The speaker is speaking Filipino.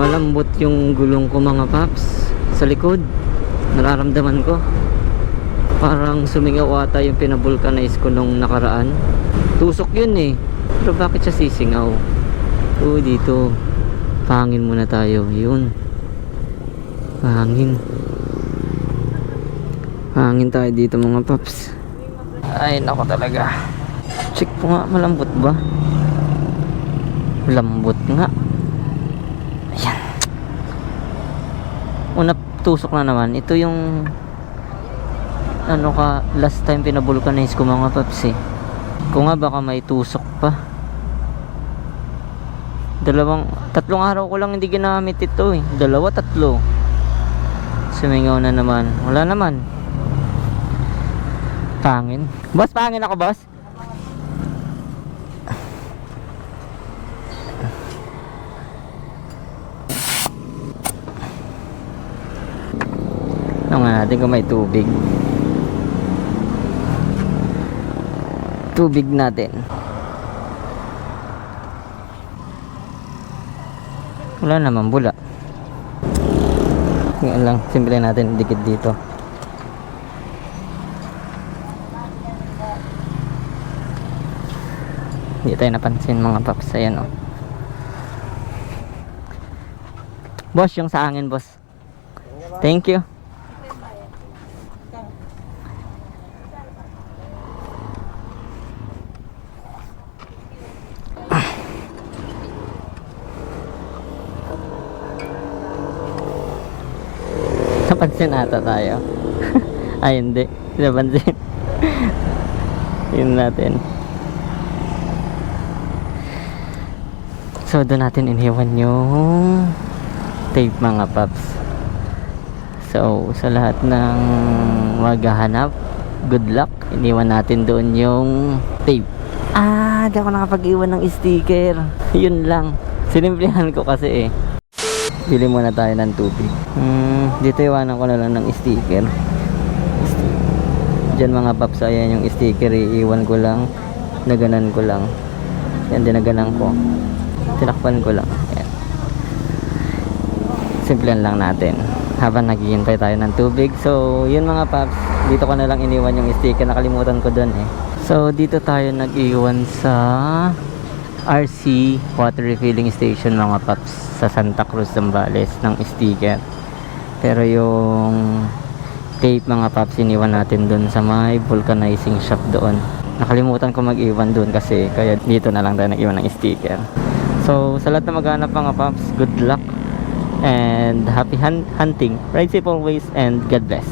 Malambot yung gulong ko mga paps. Sa likod nararamdaman ko parang sumingaw ata yung pinabulkanize ko nung nakaraan. Tusok yun eh, pero bakit siya sisingaw? Dito pahangin muna tayo. Yun, pahangin tayo dito mga paps. Ay nako talaga, check po nga, malambot ba? Lambot nga. Ayan, una tusok na naman. Ito yung ano ka, last time pinabulkanize ko mga paps eh. Kung nga baka may tusok pa. Tatlong araw ko lang hindi ginamit ito eh. 2, 3. Sumingaw na naman. Wala naman. Pangin. Boss, pangin ako boss. Ano nga natin kung may tubig. Tubig natin. Wala naman, bula. Ngayon lang, simple natin dikit dito. Hindi tayo napansin mga paps. Ayan o. Boss, yung sa angin boss. Thank you. Napansin ata tayo. Ay hindi, napansin. Yun natin. So doon natin iniwan yung tape mga paps. So sa lahat ng maghahanap, good luck. Iniwan natin doon yung tape. Di ako nakapag-iwan ng sticker. Yun lang, sinimplihan ko kasi eh. Bili muna tayo ng tubig. Dito iwanan ko na lang ng sticker. Diyan mga paps, ayan yung sticker. Iiwan ko lang. Naganan ko lang. Yan, dinaganan ko. Tinakpan ko lang. Yan. Simplihan lang natin habang naghihintay tayo ng tubig. So yun mga paps, dito ko na lang iniwan yung sticker. Nakalimutan ko dun eh. So dito tayo nag-iwan sa RC water refilling station mga paps, sa Santa Cruz, Zambales, ng sticker. Pero yung tape mga paps, iniwan natin dun sa may vulcanizing shop doon. Nakalimutan ko mag-iwan dun kasi, kaya dito na lang tayo nag-iwan ng sticker. So sa lahat na maghanap mga paps, good luck and happy hunting. Ride safe always and God bless.